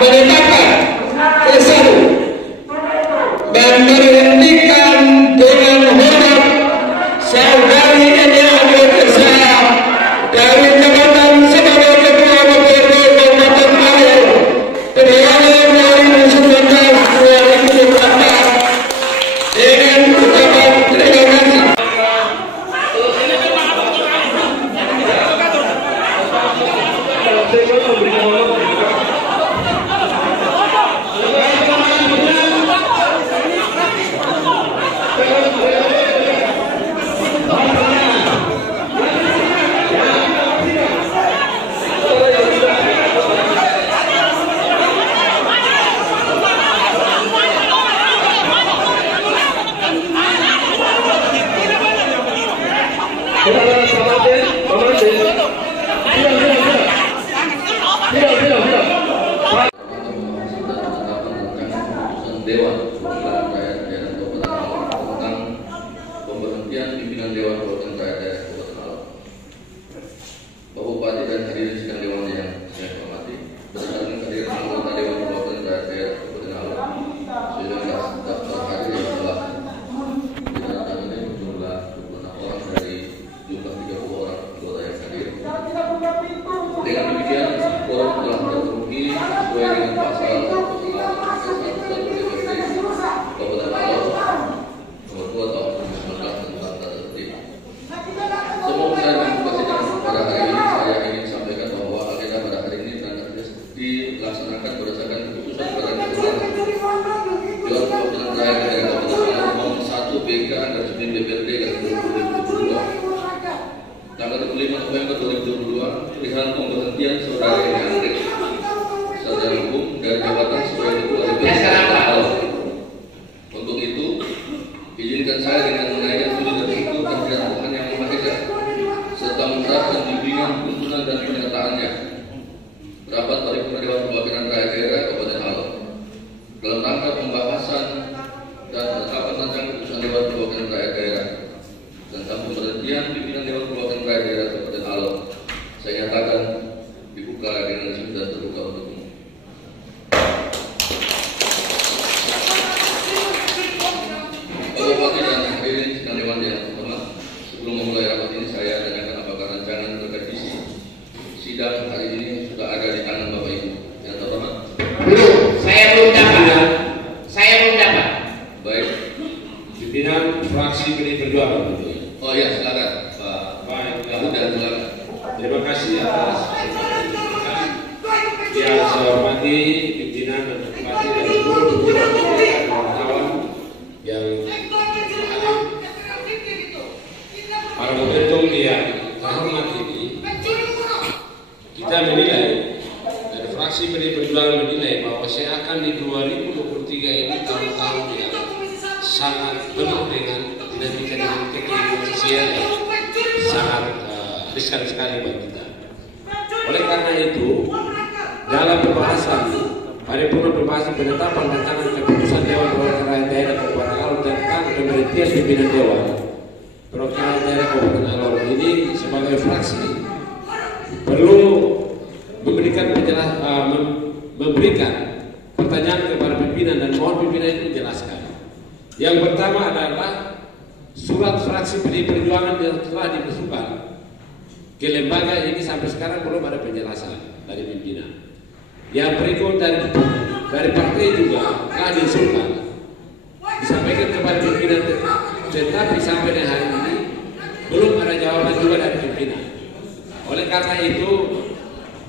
menetapkan ke-1 dan memberhentikan dengan hormat saudari Eni Agustina dari jabatan sebagai Ketua DPRD Kabupaten Riau periode 2019-2024 dengan ucapan terima kasih. Dewan Perwakilan Rakyat Daerah Kabupaten Malang tentang pemberhentian pimpinan Dewan Perwakilan Rakyat Daerah Kabupaten Malang. Bapak Bupati dan hadirin sidang dewan yang saya hormati, berdasarkan kehadiran anggota Dewan Perwakilan Rakyat Daerah Kabupaten Malang, sehingga daftar hadir yang telah ditandatangani berjumlah 26 orang dari jumlah 30 orang anggota yang hadir. Dengan demikian, quorum telah terpenuhi sesuai dengan pasal Kabupaten Malang nomor 2 tahun 2019 tentang tata tertib. Sebelum saya membuka sidang pada hari ini, saya ingin sampaikan bahwa agenda pada hari ini dilaksanakan berdasarkan keputusan Badan Kehormatan Dewan Perwakilan Rakyat Daerah Kabupaten Malang nomor 1 BK dan Sudim DPRD dan 2022 tanggal 25 November 2022 perihal pemberhentian saudara Hendrik sarjana hukum dari jabatan sebagai Ketua DPRD. Untuk itu, izinkan saya dengan mengaitkan sudi dan syukur kehadirat Tuhan Yang Maha Esa serta menerapkan bimbingan, tuntunan dan pernyataannya. Rapat Paripurna Dewan Perwakilan Rakyat Daerah Kabupaten Malang dalam rangka pembahasan dan penetapan rancangan keputusan Dewan Perwakilan Rakyat Daerah tentang pemberhentian pimpinan Dewan Perwakilan Rakyat Daerah Kabupaten Malang, saya nyatakan dibuka dengan resmi dan terbuka untuk umum. Bupati dan hadirin sidang dewan yang terhormat, sebelum memulai rapat ini saya tanyakan apakah rancangan terkait isi sidang hari ini sudah ada di tangan Bapak Ibu yang terhormat? Belum, saya belum dapat. Baik. Pimpinan fraksi PDI Perjuangan. Oh ya, silakan Pak Yahud dan silakan. Terima kasih atas yang saya hormati pimpinan dan bupati dan seluruh kawan yang para momentum yang terhormat ini, kita menilai dari fraksi PDI Perjuangan menilai bahwa saya akan di 2023 ini tahun-tahun yang sangat penuh dengan dinamika sosial yang sangat riskan sekali bagi kita. Oleh karena itu, dalam pembahasan paripurna pembahasan penetapan rancangan keputusan Dewan Perwakilan Rakyat Daerah Kabupaten Malang tentang pemberhentian pimpinan Dewan Perwakilan Daerah Kabupaten Malang ini sebagai fraksi perlu memberikan pertanyaan kepada pimpinan dan mohon pimpinan itu menjelaskan. Yang pertama adalah surat fraksi PDI Perjuangan yang telah dimasukkan ke lembaga ini sampai sekarang belum ada penjelasan dari pimpinan. Yang berikut dari partai juga telah diusulkan disampaikan kepada pimpinan, tetapi sampai dengan hari ini belum ada jawaban juga dari pimpinan. Oleh karena itu,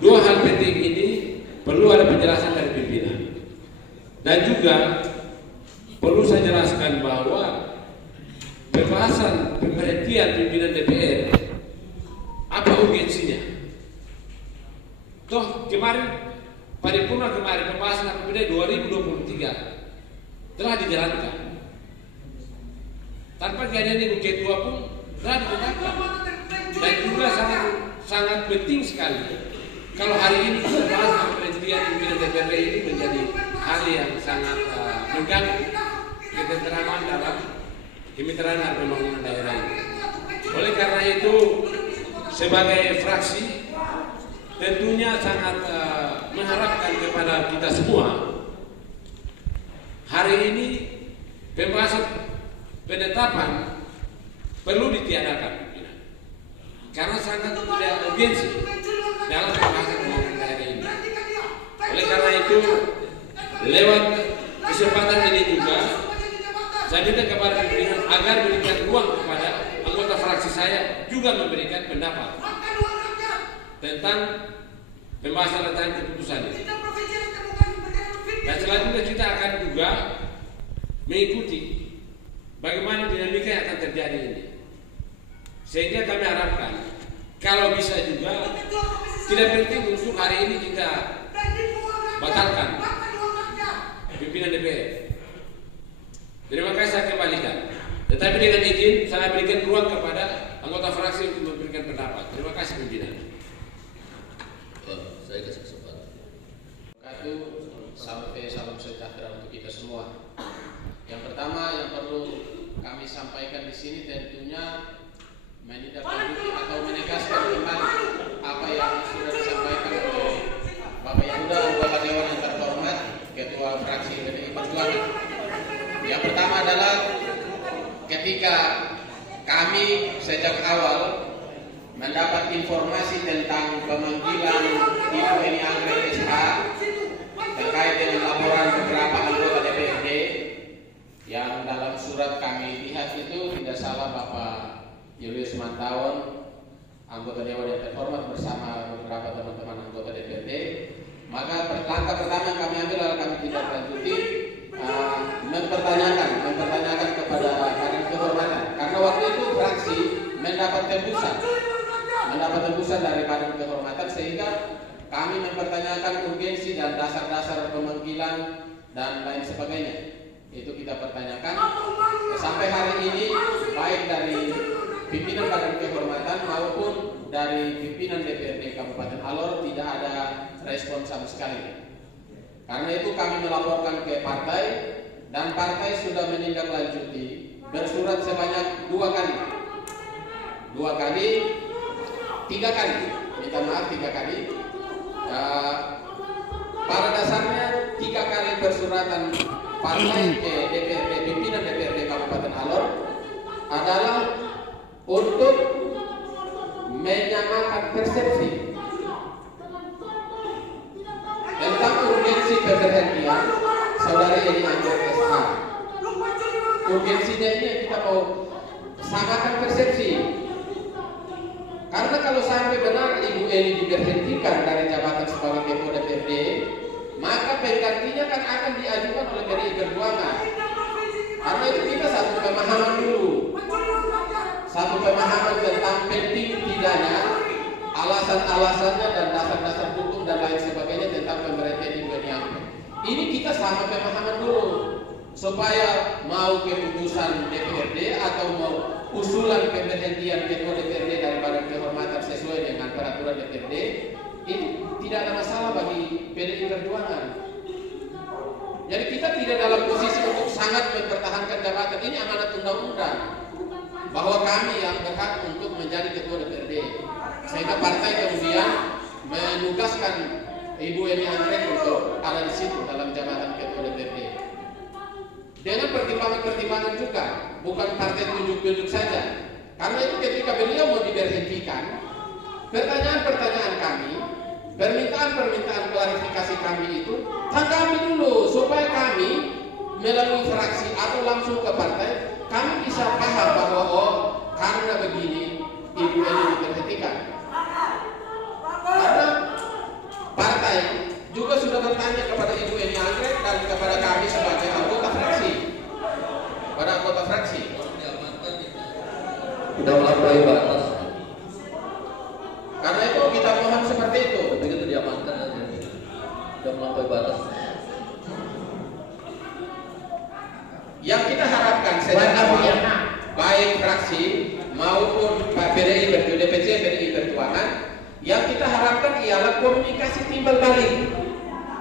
dua hal penting ini perlu ada penjelasan dari pimpinan. Dan juga perlu saya jelaskan bahwa pembahasan pemberhentian pimpinan DPR apa urgensinya? Toh kemarin paripurna pembahasan APBD 2023 telah dijalankan. Tanpa kehadiran Ibu Ketua pun telah ditetapkan. Dan juga sangat penting sekali kalau hari ini kita bahas pemberhentian pimpinan DPRD ini menjadi hal yang sangat mengganggu ketentraman dalam kemitraan dan pembangunan daerah ini. Oleh karena itu, sebagai fraksi tentunya sangat mengharapkan kepada kita semua, hari ini pembahasan penetapan perlu ditiadakan, karena sangat tidak urgensi dalam pembahasan undang-undang hari ini. Oleh karena itu, lewat kesempatan ini juga saya minta kepada pimpinan agar berikan ruang kepada anggota fraksi saya juga memberikan pendapat tentang pembahasan tentang keputusan ini. Dan selanjutnya kita akan juga mengikuti bagaimana dinamika yang akan terjadi ini. Sehingga kami harapkan kalau bisa juga tidak penting untuk hari ini kita batalkan pimpinan DPR. Terima kasih, saya kembalikan. Tetapi dengan izin saya berikan ruang kepada anggota fraksi untuk memberikan pendapat. Terima kasih pimpinan. Saya kasih kesempatan. Salam sejahtera untuk kita semua. Yang pertama yang perlu kami sampaikan di sini tentunya menindaklanjuti atau menegaskan kembali apa yang sudah disampaikan oleh Bapak Yahuda, anggota Dewan yang terhormat, Ketua Fraksi PDI Perjuangan. Yang pertama adalah ketika kami sejak awal mendapat informasi tentang pemanggilan Ibu Eni Anggrek SH terkait dengan laporan beberapa anggota DPRD yang dalam surat kami lihat itu tidak salah Bapak Julius Mantawon, anggota Dewan yang terhormat bersama beberapa teman-teman anggota DPRD. Maka langkah pertama yang kami ambil adalah kami tidak lanjuti mempertanyakan kepada Badan Kehormatan, karena waktu itu fraksi mendapat tembusan dari Badan Kehormatan, sehingga kami mempertanyakan urgensi dan dasar-dasar pemanggilan dan lain sebagainya. Itu kita pertanyakan sampai hari ini, baik dari pimpinan Badan Kehormatan maupun dari pimpinan DPRD Kabupaten Alor tidak ada respon sama sekali. Karena itu kami melaporkan ke partai dan partai sudah menindaklanjuti bersurat sebanyak 3 kali. Pada dasarnya 3 kali persuratan partai ke DPRD, pimpinan DPRD Kabupaten Alor adalah untuk menyamakan persepsi tentang urgensi pemberhentian saudari Eni Anggrek SH. Urgensinya ini kita mau samakan persepsi. Karena kalau sampai benar Ibu Eni diberhentikan dari jabatan sebagai Ketua DPRD, maka penggantinya kan akan diajukan oleh PDI Perjuangan. Karena itu kita satu pemahaman dulu, satu pemahaman tentang penting tidaknya, alasan-alasannya dan dasar-dasar hukum dan lain sebagainya tentang pemberhentian Ibu Eni Anggrek. Ini kita sama pemahaman dulu, supaya mau keputusan DPRD atau mau usulan pemberhentian Ketua DPRD dari Badan Kehormatan sesuai dengan peraturan DPRD, ini tidak ada masalah bagi PDI Perjuangan. Jadi kita tidak dalam posisi untuk sangat mempertahankan jabatan. Ini amanat undang-undang bahwa kami yang berhak untuk menjadi Ketua DPRD, sehingga partai kemudian menugaskan Ibu Eni Anggrek untuk ada di situ dalam jabatan Ketua DPRD. Dengan pertimbangan-pertimbangan juga, bukan partai tunjuk-tunjuk saja. Karena itu ketika beliau mau diberhentikan, pertanyaan-pertanyaan kami, permintaan-permintaan klarifikasi kami itu tanggapi dulu supaya kami melalui fraksi atau langsung ke partai kami bisa paham bahwa oh karena begini Ibu Eni diberhentikan. Karena partai juga sudah bertanya kepada Ibu Eni Anggrek dan kepada kami sebagai anggota fraksi. Pada anggota fraksi Sudah melampaui batas. Karena itu kita mohon seperti itu. Begitu diamankan sudah melampaui batas. Yang kita harapkan sejak awal, baik fraksi maupun PDI DPC PDI Perjuangan, yang kita harapkan ialah komunikasi timbal balik,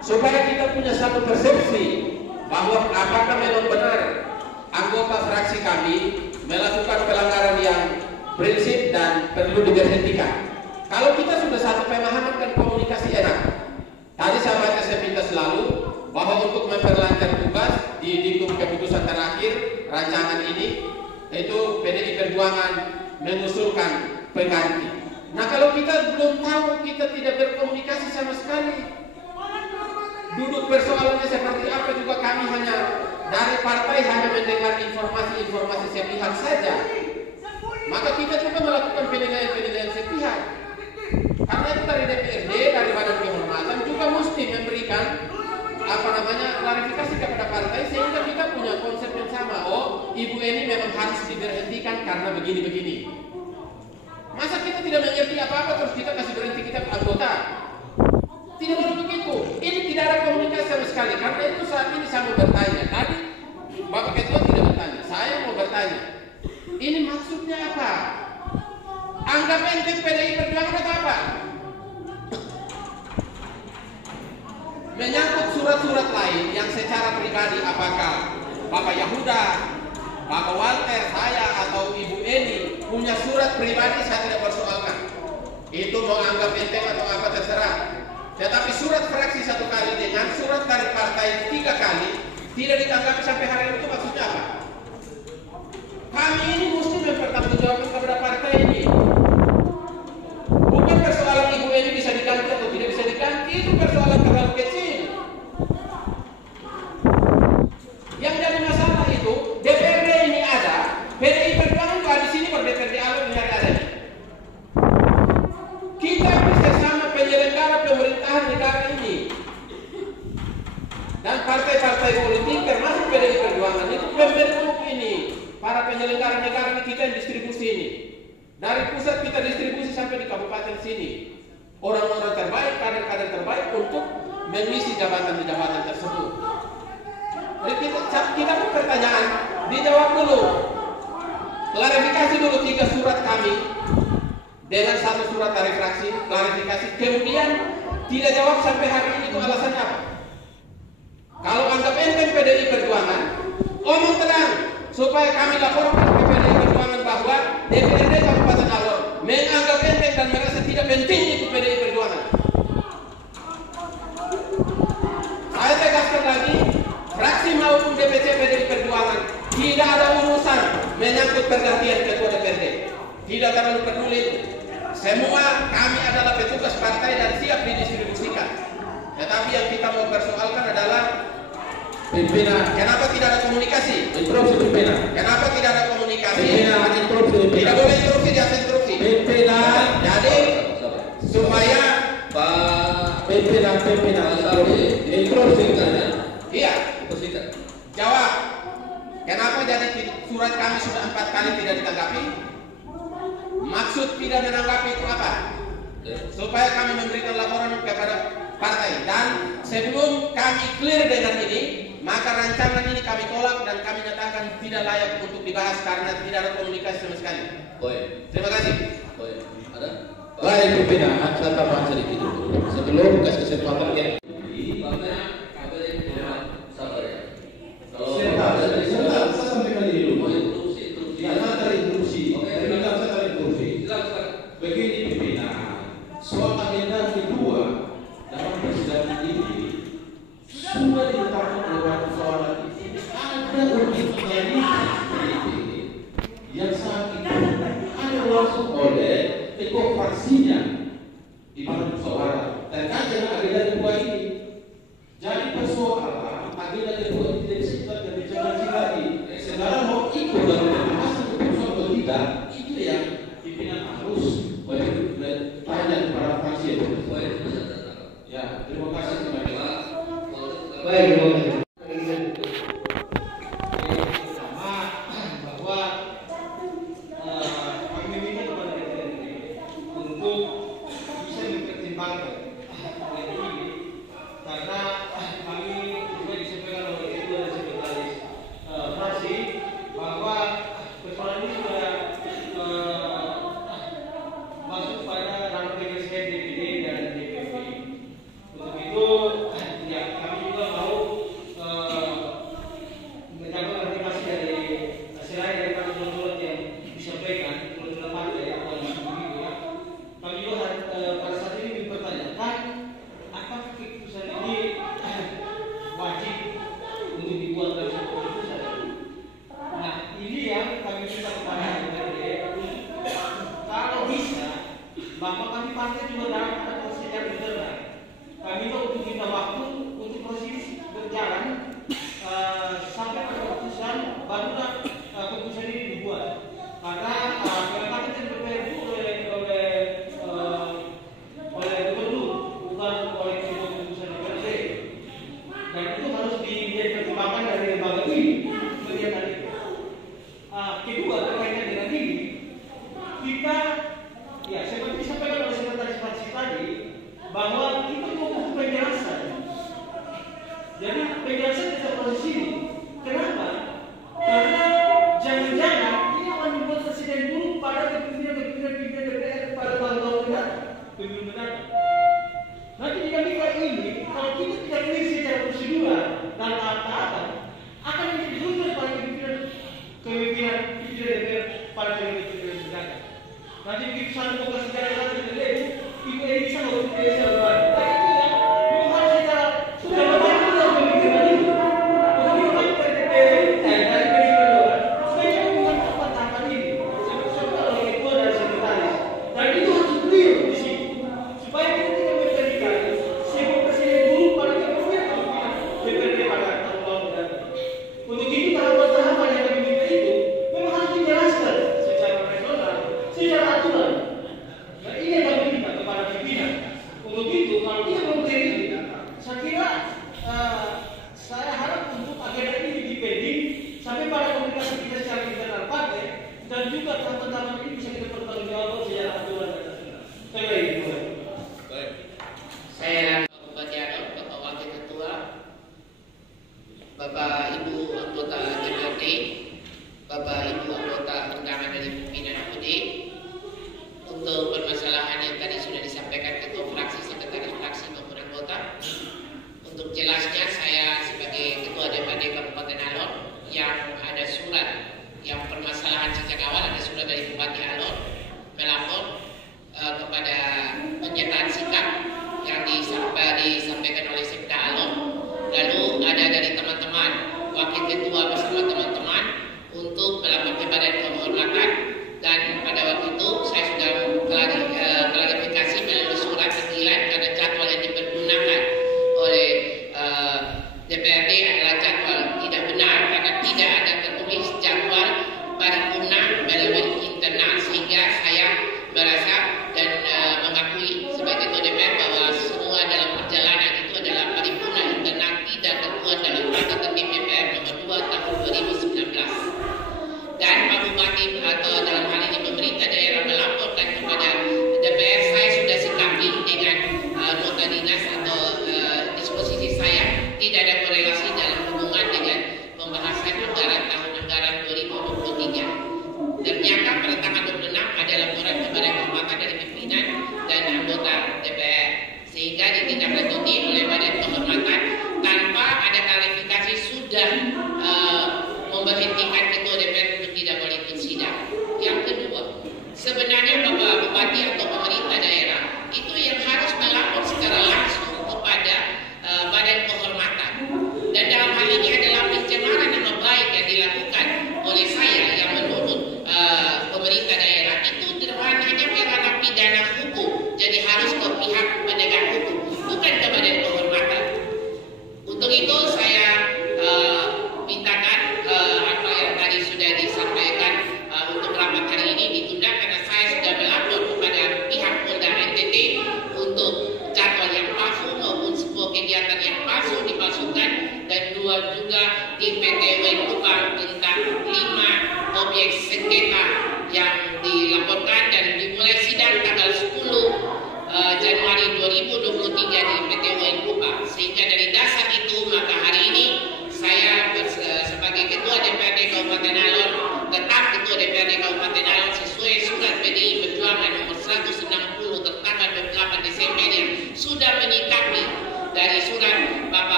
supaya kita punya satu persepsi bahwa apakah memang benar anggota fraksi kami melakukan pelanggaran yang prinsip dan perlu diberhentikan. Kalau kita sudah satu pemahaman kan komunikasi enak. Tadi saya Perjuangan mengusulkan pengganti. Nah, kalau kita belum tahu, kita tidak berkomunikasi sama sekali, duduk persoalannya seperti apa juga, kami hanya dari partai hanya mendengar informasi-informasi sepihak saja, maka kita juga melakukan penilaian-penilaian sepihak. Karena itu dari DPRD, dari Badan Kehormatan juga mesti memberikan klarifikasi kepada partai sehingga kita punya konsep yang sama. Oh, Ibu Eni memang harus diberhentikan karena begini-begini. Masa kita tidak mengerti apa-apa terus kita kasih berhenti kita anggota? Tidak boleh begitu. Ini tidak ada komunikasi sama sekali. Karena itu saat ini saya mau bertanya. Tadi Bapak Ketua tidak bertanya, saya mau bertanya. Ini maksudnya apa? Anggap enteng PDI Perjuangan atau apa? Menyangkut surat-surat lain yang secara pribadi, apakah Bapak Yahuda, Bapak Walter, saya atau Ibu Eni punya surat pribadi, saya tidak persoalkan. Itu mau anggap enteng atau apa terserah. Tetapi surat fraksi 1 kali dengan surat dari partai 3 kali tidak ditanggapi sampai hari ini, itu maksudnya apa? Kami ini mesti mempertanggungjawabkan kepada partai ini. Bukan persoalan Ibu Eni bisa diganti atau tidak bisa diganti, itu persoalan terlalu kecil. Yang jadi masalah itu DPRD ini ada, PDI Perjuangan juga di sini, baru DPRD awal mencari adanya. Kita bisa sama penyelenggara pemerintahan negara ini dan partai-partai politik termasuk PDI Perjuangan itu membentuk ini. Para penyelenggara negara ini kita yang distribusi ini. Dari pusat kita distribusi sampai di kabupaten sini. Orang-orang terbaik, kader-kader terbaik untuk mengisi jabatan di jabatan tersebut. Jadi kita pun pertanyaan, dijawab dulu. Klarifikasi dulu 3 surat kami dengan 1 surat dari fraksi, klarifikasi. Kemudian tidak jawab sampai hari ini, itu alasannya apa? Kalau anggap enteng PDI Perjuangan, omong tenang supaya kami laporkan ke PDI Perjuangan bahwa DPRD Kabupaten Alor menganggap enteng dan merasa tidak penting itu PDI Perjuangan. Saya tegaskan lagi, fraksi maupun DPC PDI Perjuangan tidak ada urusan menyangkut pergantian ketua DPRD. Tidak terlalu peduli itu. Semua kami adalah petugas partai dan siap didistribusikan. Tetapi yang kita mau persoalkan adalah pimpinan. Kenapa tidak ada komunikasi? Instruksi pimpinan. Kenapa tidak ada komunikasi? Pimpinan instruksi. Tidak boleh instruksi di atas instruksi. Pimpinan. Jadi supaya Pak pimpinan instruksi katanya. Iya. Jawab. Kenapa jadi surat kami sudah 4 kali tidak ditanggapi? Maksud tidak menanggapi itu apa? Supaya kami memberikan laporan kepada partai. Dan sebelum kami clear dengan ini, maka rancangan ini kami tolak dan kami nyatakan tidak layak untuk dibahas karena tidak ada komunikasi sama sekali. Terima kasih. Ada? Baik pimpinan, saya tambah sedikit dulu. Sebelum kasih kesempatan ya. Begini pimpinan, soal agenda kedua dalam persidangan ini sudah ditetapkan oleh persoalan ini. Ada uji materi yang saat itu ada langsung oleh ketua fraksinya di mana musyawarah terkait dengan agenda kedua ini. Jadi persoalan agenda kedua ini tidak disebut dan dicatat lagi. Sekarang mau ikut dalam pembahasan keputusan atau tidak, itu yang pimpinan harus tanya kepada fraksi. Ya, terima kasih kepada Baik, pertama bahwa kami minta kepada DPRD untuk bisa mempertimbangkan ini karena kami juga disampaikan oleh ketua dan sekretaris fraksi bahwa persoalan ini sudah masuk pada ranah PSN DPD dan DPP. Untuk itu, ya kami juga mau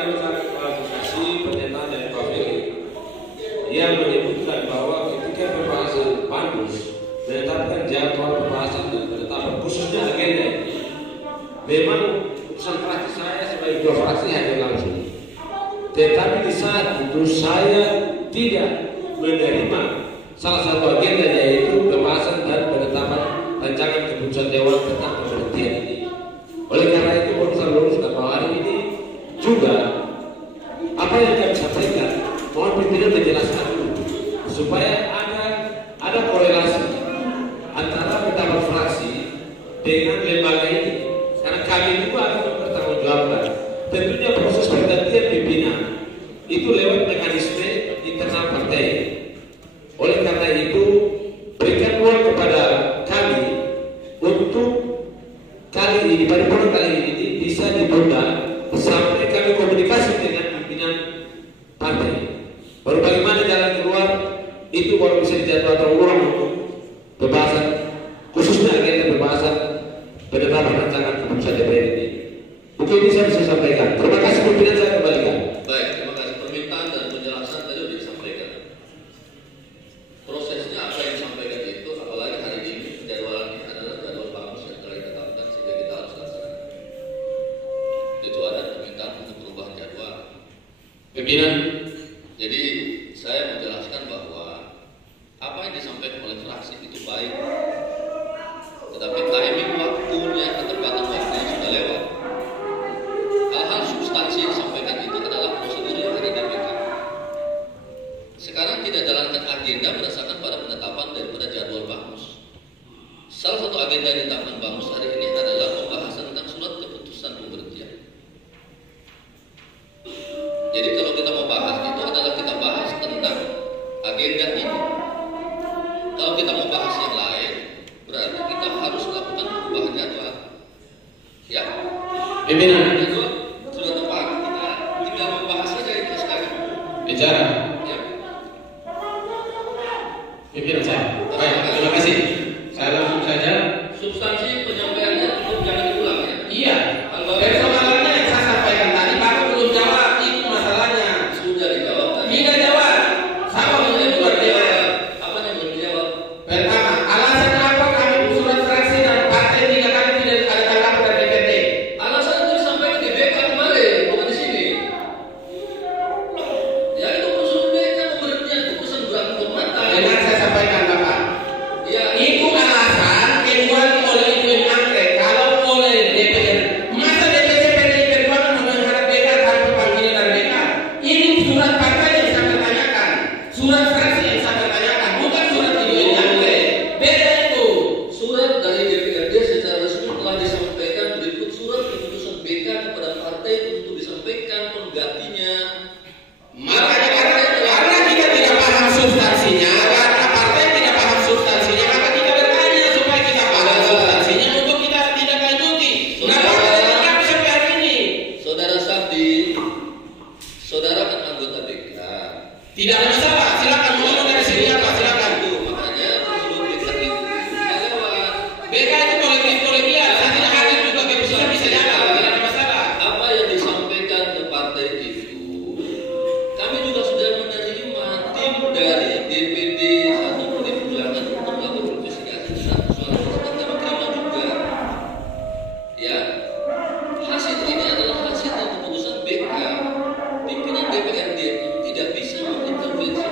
kami sangat klarifikasi pernyataan dari Pak Ferry yang menyebutkan bahwa ketika pembahasan Pansus menetapkan jadwal pembahasan dan penetapan khususnya agenda ini, memang urusan fraksi saya sebagai ketua fraksi hadir langsung. Tetapi di saat itu saya tidak menerima salah satu agenda, yaitu pembahasan dan penetapan rancangan keputusan Dewan tentang pemberhentian ini. Oleh karena itu baru saya luruskan bahwa hari ini juga apa yang kami sampaikan, mohon pimpinan menjelaskan dulu supaya ada korelasi antara pendapat fraksi dengan lembaga ini, karena kami juga akan mempertanggungjawabkan. Tentunya proses pergantian pimpinan itu lewat mekanisme internal partai. Oleh karena itu berikan ruang kepada kami untuk kali ini, paripurna kali ini bisa ditunda sampai kami komunikasi dengan pimpinan partai. Baru bagaimana jalan keluar itu baru bisa dijadwalkan ulang untuk pembahasan, khususnya agenda pembahasan penetapan rancangan keputusan DPR ini. Mungkin ini saya bisa sampaikan. Terima kasih pimpinan, saya kembalikan. Baik, terima kasih. Permintaan dan penjelasan tadi sudah disampaikan. Prosesnya apa yang disampaikan itu, apalagi hari ini jadwalnya adalah jadwal bagus yang telah ditetapkan sehingga kita harus laksanakan. Itu ada permintaan untuk perubahan jadwal. Pimpinan. Jadi saya menjelaskan bahwa apa yang disampaikan oleh fraksi itu baik, tetapi timing waktunya, ketepatan waktunya sudah lewat. Hal-hal substansi yang disampaikan itu adalah prosedur yang ada di DPK. Sekarang tidak jalankan agenda berdasarkan pada penetapan daripada jadwal bamus. Salah satu agenda yang ditetapkan bamus hari ini adalah pembahasan tentang surat keputusan pemberhentian. Jadi kalau kita mau bahas itu adalah kita bahas tentang agenda ini. Kalau kita mau bahas yang lain, berarti kita harus lakukan perubahan jadwal. Ya. Pimpinan. Jadwal sudah tepat, kita tinggal membahas saja itu sekarang. Bicara. Ya. Pimpinan saya. Baik, terima kasih. Saya langsung saja. Substansi penyampaiannya itu jangan diulang ya. Iya. Kalau Persoalannya yang saya sampaikan tadi, Bapak belum jawab, itu masalahnya. sudah dijawab tadi. Tidak jawab. Sama belum jawab. Apa yang belum dijawab? Pertama, alasan apa kami surat fraksi dan partai 3 kali tidak ada tanggapan dari DPD? Alasan itu disampaikan di BK kemarin, bukan di sini. Ya itu urusan BK pemberhentian, itu urusan berlaku kehormatan. Dengan saya sampaikan Bapak. Ya, Itu alasan kecuali oleh Ibu yang anggrek. Kalau oleh DPR, masa DPC PDI Perjuangan mengharap BK tanpa panggilan dari BK? Ini surat partai yang saya pertanyakan, surat fraksi yang saya pertanyakan, bukan surat Ibu yang anggrek. Beda itu. surat dari DPRD secara resmi telah disampaikan berikut surat keputusan BK kepada partai untuk disampaikan penggantinya. Makanya karena kita tidak paham substansinya, karena partai tidak paham substansinya, maka kita bertanya supaya kita paham substansinya untuk kita tidak lanjuti. Nah, partai tidak sampai hari ini. Saudara Sabdi, saudara kan anggota BK. Tidak ada masalah, silakan ngomong dari sini apa, silakan. Itu makanya prosedur BK itu tidak lewat. BK itu kolegial, saya tidak hadir juga keputusan bisa jalan, tidak ada masalah. Apa yang disampaikan ke partai itu, kami juga sudah menerima tim dari DPD 1 di Perjuangan untuk melakukan investigasi tentang persoalan tersebut. Kami terima juga. Ya, hasil ini adalah hasil dari keputusan BK. Pimpinan DPRD itu tidak bisa mengintervensi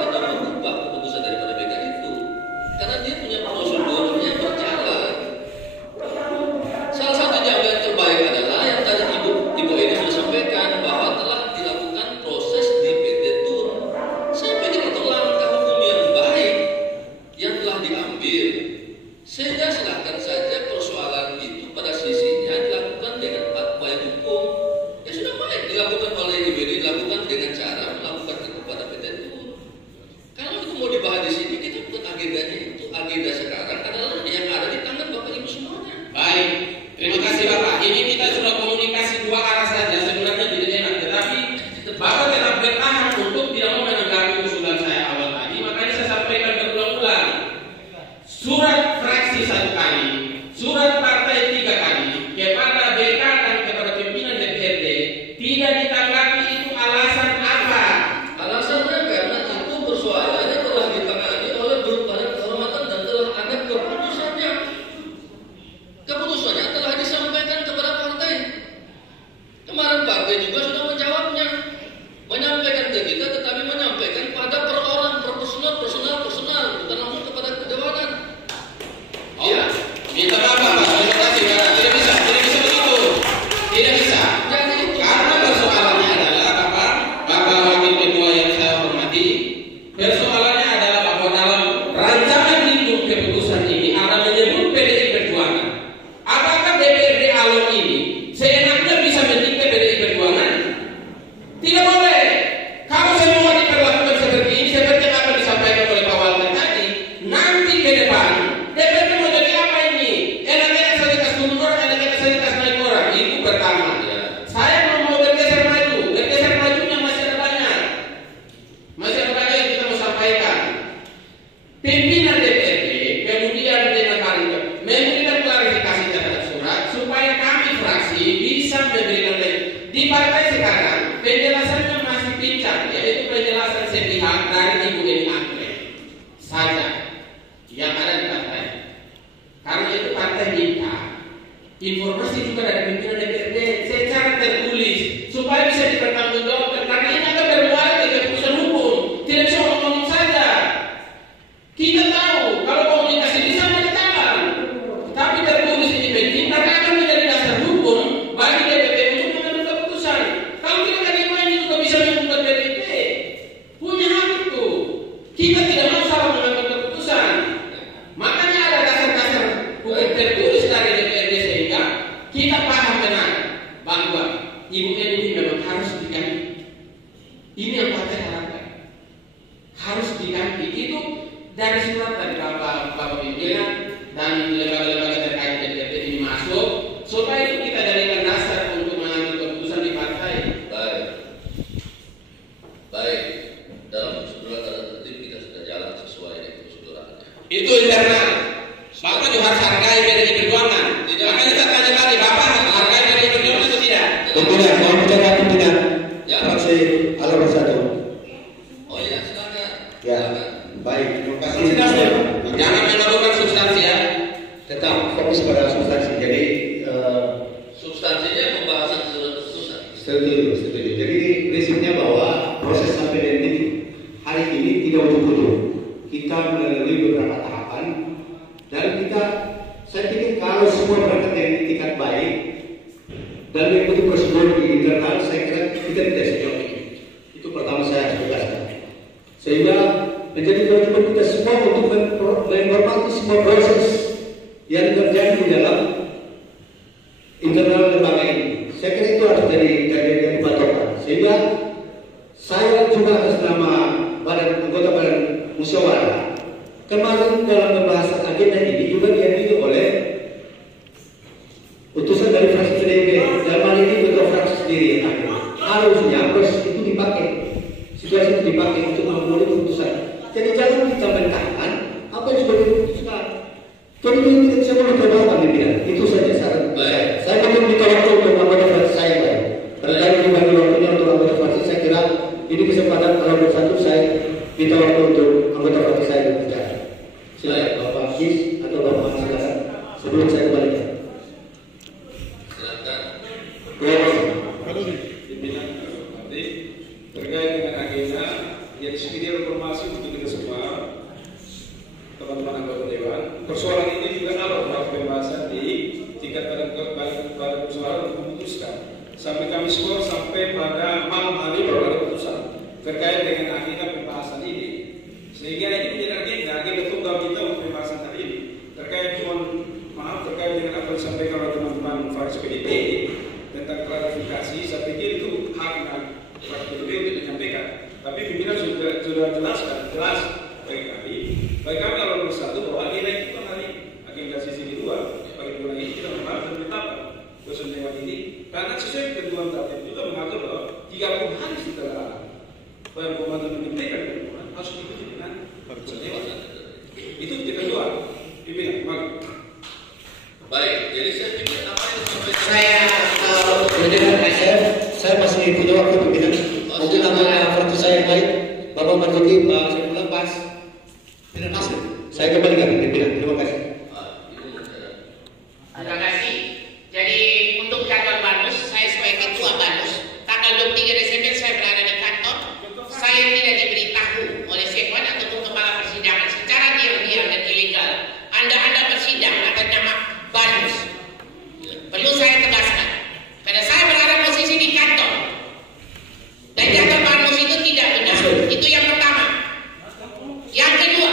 Tidak boleh. Kalau semua diperlakukan seperti ini, seperti yang akan disampaikan oleh Pak Walter tadi, nanti ke depan DPRD mau jadi apa ini? Enak-enak saja kas turun orang, enak-enak saja kas naik orang. Itu pertama. Saya mau bergeser maju. Bergeser majunya masih ada banyak. Masih ada banyak yang kita mau sampaikan. Pimpinan DPRD kemudian dengan memberikan klarifikasi terhadap surat supaya kami fraksi bisa memberikan di partai sekarang penjelasannya masih pincang, yaitu penjelasan sepihak dari Ibu Eni Andre saja yang ada di partai. Karena itu partai minta informasi juga dari pimpinan DPRD secara tertulis supaya bisa dipertanggungjawabkan, karena ini akan bermuara ke keputusan hukum. Tidak bisa ngomong saja. Kita tahu kalau komunikasi bisa menetapkan, tapi tertulis ini penting karena akan menjadi dasar hukum bagi DPP untuk mengambil keputusan. Kalau kita terima ini juga bisa membuat DPP punya hak itu. Kita tidak mau salah mengambil keputusan. Makanya ada dasar-dasar hukum tertulis dari DPRD sehingga kita paham benar bahwa Ibu Eni ini memang harus diganti. Ini yang partai harapkan. Harus diganti. Itu dari surat dari Bapak pimpinan dan lembaga-lembaga terkait DPRD ini masuk supaya itu kita jadikan dasar untuk mengambil keputusan di partai. Baik. Dalam prosedur tata tertib kita sudah jalan sesuai dengan prosedurnya. Itu internal. Bapak juga harus hargai PDI Perjuangan. Makanya saya tanya tadi, Bapak harus hargai PDI Perjuangan atau tidak? Pimpinan, mau bicara pimpinan. Ya. Fraksi Alor Bersatu. Oh iya, silakan. Ya, baik. Terima kasih. Jangan menaruhkan substansi ya. Tetap fokus pada substansi. Jadi Substansinya pembahasan surat keputusan. setuju. Jadi prinsipnya bahwa proses sampai dengan titik hari ini tidak utuh-utuh. Kita melalui beberapa tahapan dan saya pikir kalau semua berangkat dari tingkat baik dan mengikuti prosedur di internal, saya kira kita tidak sejauh ini. Itu pertama saya harus tegaskan. Sehingga menjadi kewajiban kita semua untuk menghormati semua proses yang terjadi di dalam internal lembaga ini. Saya kira itu harus jadi patokan. Sehingga saya juga atas nama anggota badan musyawarah kemarin dalam pembahasan agenda ini juga dihadiri oleh utusan dari fraksi PDIP. Dalam hal ini ketua fraksi sendiri. Harusnya proses itu dipakai, situasi itu dipakai untuk memulai keputusan. Jadi jangan kita mentahkan apa yang sudah diputuskan. Jadi kita bisa memperbaiki pimpinan. Itu saja saran. Saya belum minta waktu untuk anggota fraksi saya. Barangkali dibagi waktunya untuk anggota fraksi. Saya kira ini kesempatan kalau bersatu saya minta waktu untuk anggota fraksi saya berbicara. Silakan Bapak Gis atau Bapak silakan sebelum saya kembalikan. Silakan. Pimpinan nanti terkait dengan agenda yang disediakan informasi untuk kita semua, teman-teman anggota dewan. Persoalan ini juga alur pembahasan di tingkat badan musyawarah untuk memutuskan. Sampai kami skor sampai pada malam hari baru ada keputusan terkait dengan agenda pembahasan ini. Sehingga ini menjadi agenda tunggal kita untuk pembahasan hari ini. Terkait terkait dengan apa yang disampaikan oleh teman-teman fraksi PDIP tentang klarifikasi, saya pikir itu hak fraksi PDIP untuk menyampaikan. Tapi pimpinan sudah jelas bagi kami kalau bersatu bahwa agenda itu kan hari agenda sisi di luar. Bagi bulan ini kita membahas dan menetapkan kesenjangan ini karena sesuai ketentuan tertentu juga mengatur bahwa 30 hari setelah pembangunan menyampaikan ketentuan harus diikuti dengan kesenjangan. Itu yang kedua. Pimpinan, Baik, jadi saya pikir apa yang disampaikan Saya masih punya waktu pimpinan. Mungkin nama fraksi saya yang baik, Bapak Marzuki, Pak Saifullah Pas. Tidak masuk. Saya kembalikan pimpinan. Terima kasih. Terima kasih. Jadi untuk kantor Banus, saya sebagai ketua Banus, tanggal 23 Desember saya berada di kantor. Saya tidak diberitahu oleh sekwan ataupun kepala persidangan secara diam-diam dan ilegal. Anda bersidang atas nama Banus. Perlu saya tegaskan. Karena saya berada posisi di kantor. Dan kantor Banus itu tidak benar. Itu yang pertama. Yang kedua,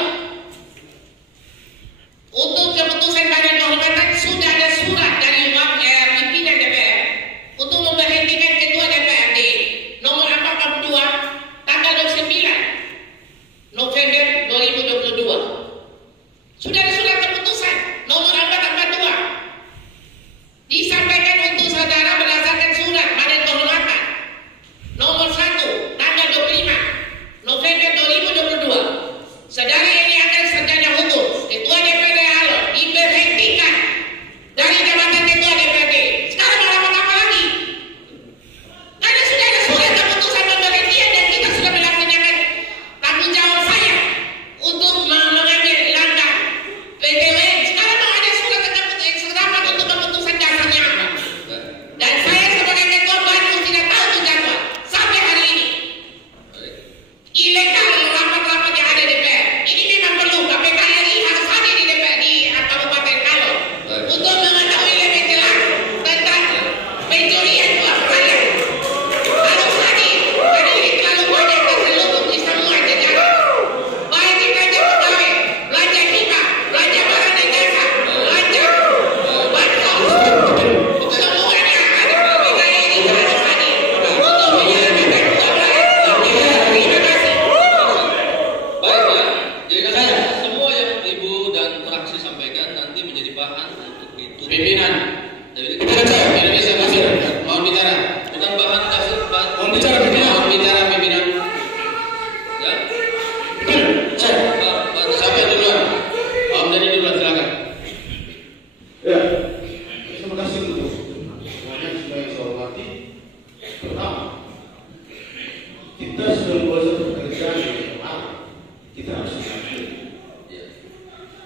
kita sudah buat satu pekerjaan yang memang kita harus mengambil.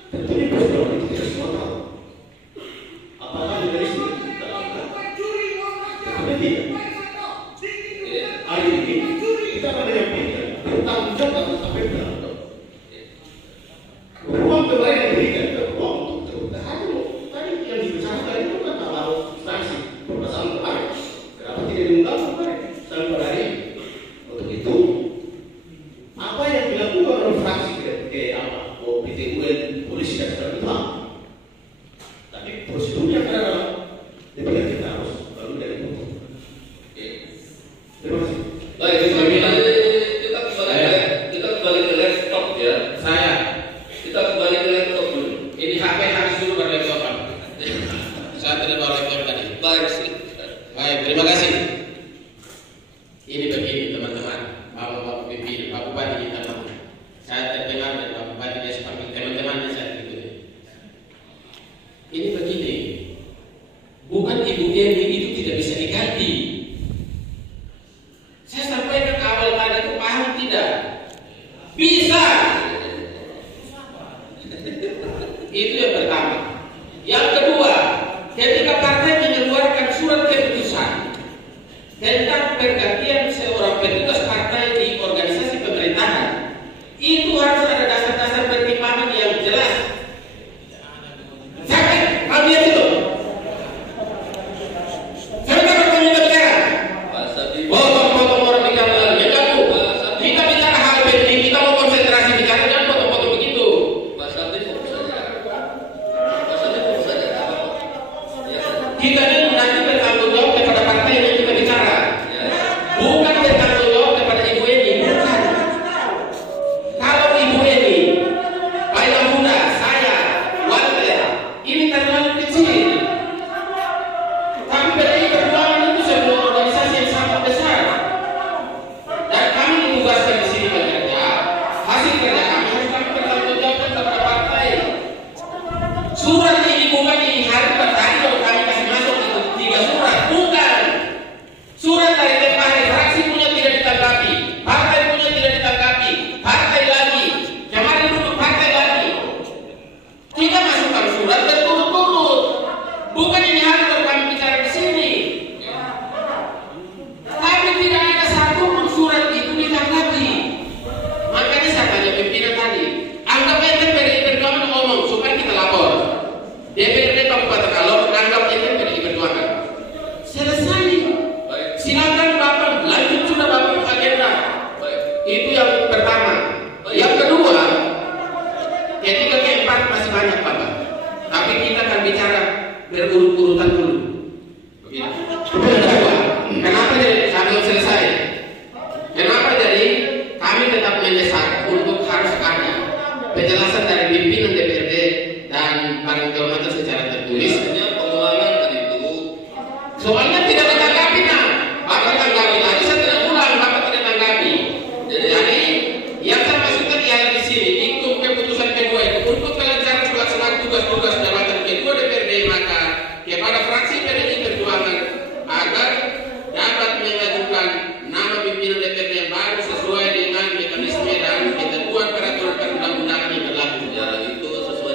Tentu ini program itu kita semua tahu. Apakah dari sini kita lakukan? Tentunya tidak. Hari ini kita akan menyampaikan bertanggung jawab atas apa yang kita lakukan. Ruang kemarin yang diberikan ke ruang untuk bertahan. Tadi yang dibicarakan itu kan kalau instansi permasalahan kemarin. Kenapa tidak diungkap kemarin? Sampai pada hari ini. Untuk itu, apa yang dilakukan oleh fraksi PTUN polisi dan sebagainya, tapi prosedurnya adalah demikian kita harus baru dari itu. Terima kasih. Baik, kita kembali ke laptop ya. Kita kembali ke laptop dulu. Ini HP harus dulu baru laptop. Saya tidak bawa laptop tadi. Baik, terima kasih. Ini begini teman-teman, Bapak Pimpinan, Pak Bupati kita tahu. Saya terdengar dari Pak Bupati dia seperti teman-temannya saya gitu. Ini begini, bukan Ibu Eni itu tidak bisa diganti. Saya sampaikan awal tadi itu paham tidak? Bisa. Itu yang pertama. Yang kedua, ketika partai mengeluarkan surat keputusan tentang pergantian seorang petugas partai di organisasi pemerintahan, itu harus ada dasar-dasar pertimbangan yang jelas. Sampai kami lihat itu. Saya tak akan minta bicara. Potong-potong orang bicara lagi. Kita bicara hal penting, kita mau konsentrasi bicara, jangan potong-potong begitu. Kita ini nanti bertanggung jawab kepada partai yang kita bicara. Bukan bertanggung jawab kepada Ibu Eni, bukan. Kalau Ibu Eni, Pak Muda, saya, Walter, ini terlalu kecil. Tapi PDI Perjuangan itu sebuah organisasi yang sangat besar. Dan kami ditugaskan di sini bekerja. Hasil kerja kami harus kami bertanggung jawab kepada partai. Surat ini bukan ini hari tadi kalau kami kasih masuk itu 3 surat, bukan. Surat dari TPH fraksi punya tidak ditanggapi, partai punya tidak ditanggapi, partai lagi, kemarin duduk partai lagi. Kita masukkan surat berturut-turut, bukan ini hari kalau kami bicara di sini. Tapi tidak ada satu pun surat itu ditanggapi. Makanya saya tanya pimpinan tadi, anggap aja PDI Perjuangan ngomong supaya kita lapor. DPRD Kabupaten Alor anggap aja PDI Perjuangan. Selesai. Silakan Bapak lanjut sudah Bapak agenda. Itu yang pertama. Yang kedua, ketiga keempat masih banyak Bapak. Tapi kita akan bicara berurut-urutan dulu. Yang kedua, kenapa jadi sambil selesai? Kenapa jadi kami tetap mendesak untuk harus ada penjelasan dari pimpinan DPRD dan paling terhormat secara tertulis. Pengulangan tadi itu. Soalnya tidak ditanggapi nah. Bapak tanggapi tadi saya tidak ulang, Bapak tidak tanggapi. Jadi yang saya maksudkan di sini itu keputusan kedua itu untuk kelancaran pelaksanaan tugas-tugas jabatan kedua DPRD maka kepada fraksi PDI Perjuangan agar dapat mengajukan nama pimpinan DPRD yang baru sesuai dengan mekanisme dan ketentuan peraturan perundang-undangan yang berlaku. Ya itu sesuai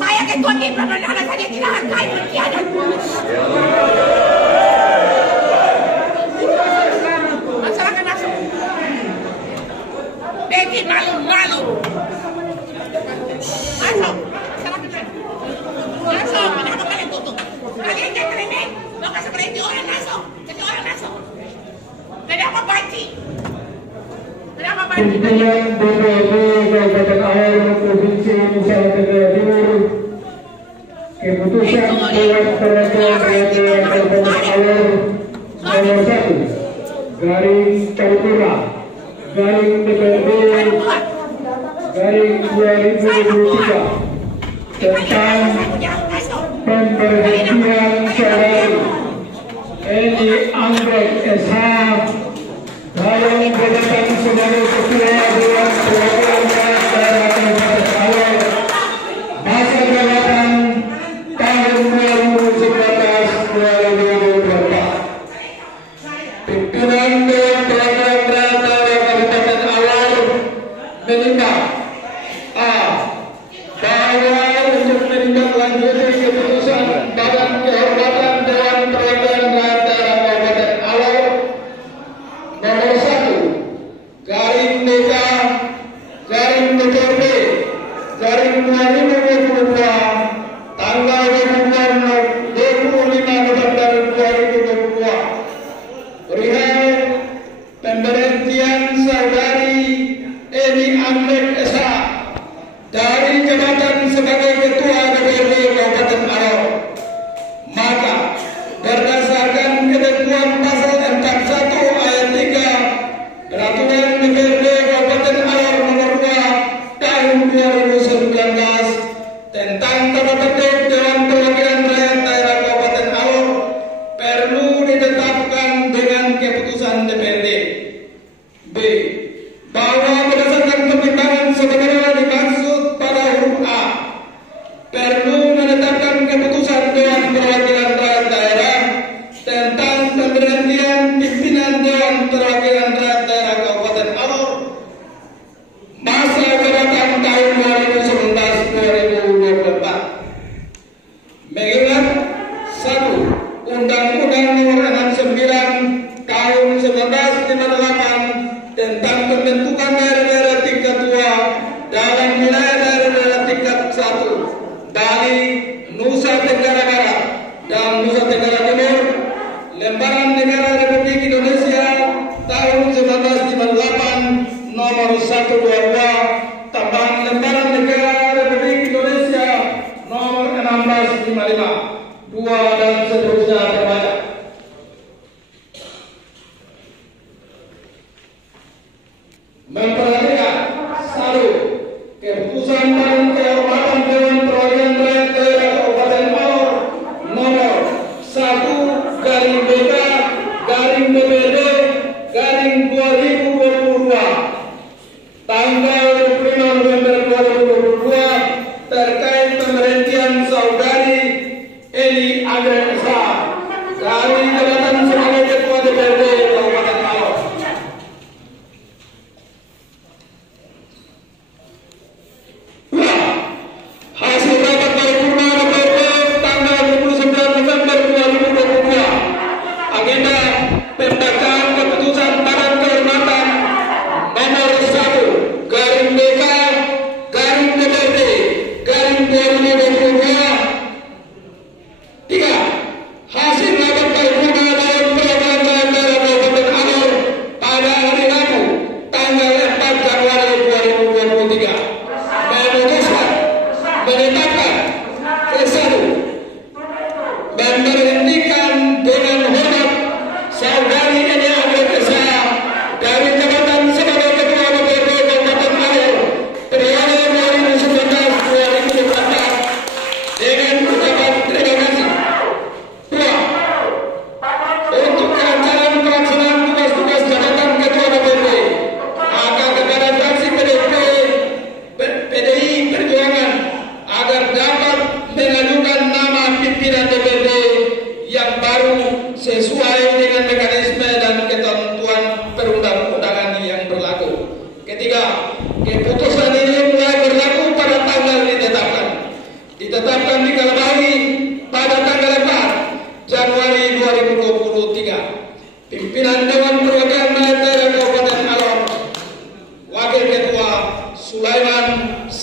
Saya ketua Gibran dan anak saya tidak akan berkhianat. Masyarakat masuk. Begi malu-malu. Masuk. Masyarakat masuk. Kenapa kalian tutup? Kalian jangan remeh. Mau kasih berhenti orang masuk. Jadi orang masuk. Kenapa banci? Kenapa banci? Kabupaten Awal Provinsi Nusa Tenggara Timur, keputusan Dewan Perwakilan Rakyat Kabupaten Awal nomor 1 garing Kalkura garing DPRD garing 2023 tentang pemberhentian saudari Eni Anggrek SH dalam jabatan sebagai Ketua Dewan Perwakilan Rakyat Daerah Kabupaten Awal masa jabatan tahun 2019-2024. Pimpinan Dewan Perwakilan Rakyat Daerah Kabupaten Awal menimbang a. bahwa untuk menindaklanjuti keputusan Badan Kehormatan Dewan Perwakilan Rakyat Daerah Kabupaten Awal nomor 1 garing DK garing DPRD garing 2022 tanggal 25 November 2022 perihal pemberhentian saudari Eni Anggrek SH dari jabatan sebagai Ketua DPRD Kabupaten Awal. Maka berdasarkan ketentuan pasal 41 ayat 3 Peraturan DPRD Kabupaten Awal nomor 2 tahun 2019 tentang tata tertib Dewan Perwakilan Rakyat Daerah Kabupaten Awal perlu ditetapkan dengan keputusan DPRD. B. Bahwa berdasarkan pertimbangan sebagaimana dimaksud pada huruf A, perlu menetapkan keputusan Dewan Perwakilan Rakyat Daerah tentang pemberhentian pimpinan Dewan Perwakilan Rakyat Daerah Kabupaten Awal masa jabatan tahun 2019-2024. Mengingat 1. Undang-Undang Nomor 69 Tahun 1958 tentang pembentukan daerah-daerah tingkat 2 dalam wilayah daerah-daerah tingkat 1 Bali, Nusa Tenggara Barat, dan Nusa Tenggara Timur, Lembaran Negara Republik Indonesia tahun 1958 nomor 122, tambahan Lembaran Negara Republik Indonesia nomor 1655, 2 dan seterusnya terbaca. Memperhatikan 1.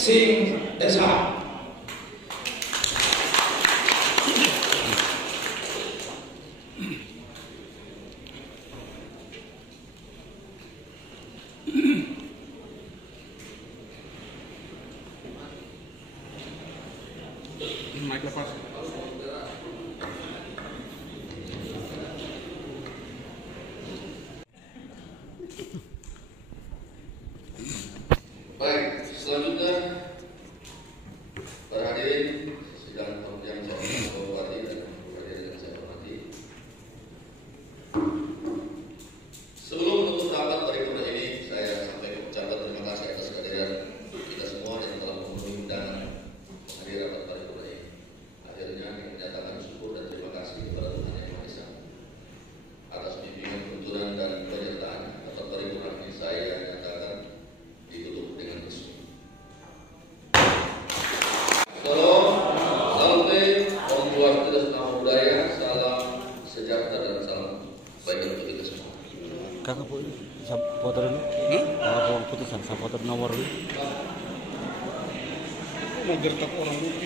Singh SH. Mic lepas. Baik, selanjutnya para hadirin sidang yang saya hormati dan hadirin yang saya hormati. Sebelum menutup rapat paripurna ini, saya sampaikan ucapan terima kasih atas kehadiran kita semua yang telah memenuhi undangan menghadiri rapat paripurna ini. Akhirnya menyatakan syukur dan terima kasih kepada Tuhan Yang Maha Esa atas bimbingan, tuntunan dan penyertaan rapat paripurna ini. Saya nyatakan ditutup dengan resmi. Salam, Om Swastiastu, Namo Buddhaya, salam sejahtera dan salam baik untuk kita semua. Kakak foto dulu. Kakak putusan, foto nomor dulu. Mau gertak orang dulu.